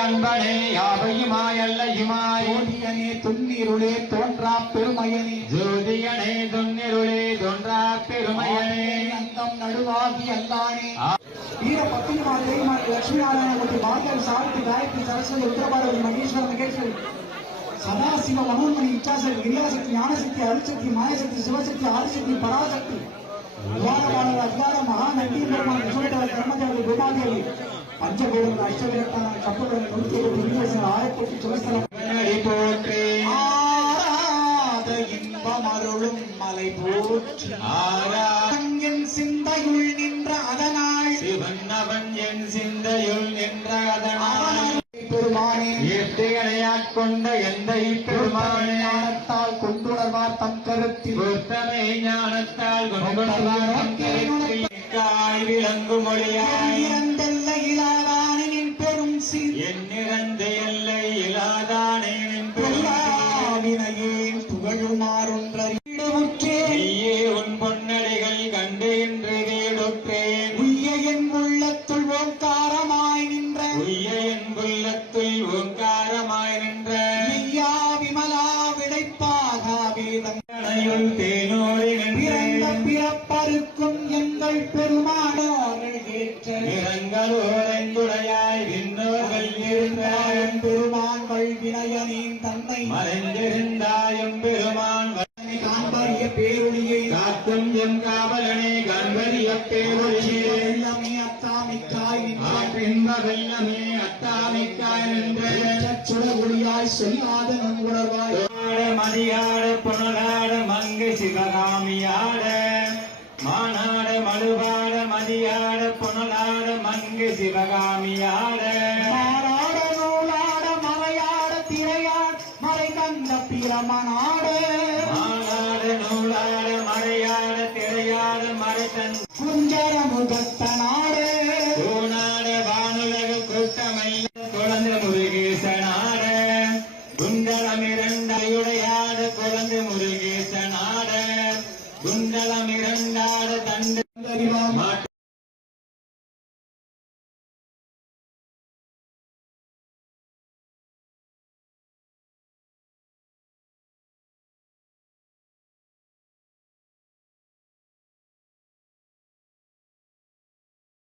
அன்பனே யாவையுமாயல்லையுமாய் துன்னிருளே தோன்றா பெருமையனே ஜோதியனே துன்னிருளே தோன்றா பெருமையனே அந்தம் நடுவாகி அல்லானே வீர பத்தினிமார் தேவிமார் லட்சுமி நாராயணமூர்த்தி பாரதியார் சாவித்ரி காயத்ரி சரஸ்வதி உத்தரபாரதி மகேஸ்வர மகேஸ்வரி சதாசிவ மனோன்மணி இச்சாசக்தி கிரியாசக்தி ஞானசக்தி அருட்சக்தி மாயசக்தி சிவசக்தி ஆதிசக்தி பராசக்தி விவாதபாலர் அதிகார மகாநந்தி பெருமாள் விசுவட்டவர் கர்மதேவதை பூமாதேவி பஞ்சபூதங்கள் அஷ்டவிரத்தான கப்பல்கள் 107 ஆயிரத்தி சிவஸ்தலம் போற்றி ஆராத இன்பம் அருளும் மலை போற்றி ஆராதன் சிந்தையுள் நின்ற அதனால் சிவன் அவன் என் சிந்தையுள் நின்ற அதனால் பெருமானே எட்டுகளையாட்கொண்ட எந்தை பெருமானே ஞானத்தால் கொண்டுணர்வார் தம் கருத்தில் ஒத்தமே ஞானத்தால் கொண்டுணர்வார் தம் கருத்தில் விளங்கு மொழியாய் இறந்தெல்லை இலாதானின் பெரும் சீர் என் நிறந்த எல்லை இலாதானின் பெருவினையேன் புகழுமாறொன்றியே உன் பொன்னடிகள் கண்டு இன்று வீடுற்றேன் உய்ய என் உள்ளத்துள் ஓங்காரமாய் நின்ற உய்ய என் உள்ளத்துள் ஓங்காரமாய் நின்ற ஐயா விமலா விடைப்பாக வீதங்களையுள் தேனோடி நின்ற பிறப்பருக்கும் எங்கள் பெருமானோர்கள் ஏற்ற நிறங்களோரைந்துடையாய் விண்ணோர்கள் இருந்தாயும் பெருமான்கள் வினயனின் தன்னை மறைந்திருந்தாயும் பெருமான் காண்பரிய பேரொழியை காக்கும் எம் காவலனே கண்பரிய பேரொழியே வெள்ளமே அத்தாமிக்காய் நின்ற வெள்ளமே அத்தாமிக்காய் நின்ற சுடகுடியாய் சொல்லாத நன்குணர்வாய் மதியாட புனலாட மங்கு சிவகாமியாட மானாட மழுவாட மதியாட புனலாட மங்கு சிவகாமியாட மாறாட நூலாட மறையாட திரையாட மறை கந்த பிரமனாட மானாட நூலாட மறையாட திரையாட மறை தன் குஞ்சர முகத்தனாட கூனாட வானுலக கூட்டமைந்த குழந்தை முருகேசனாட குண்டலமிர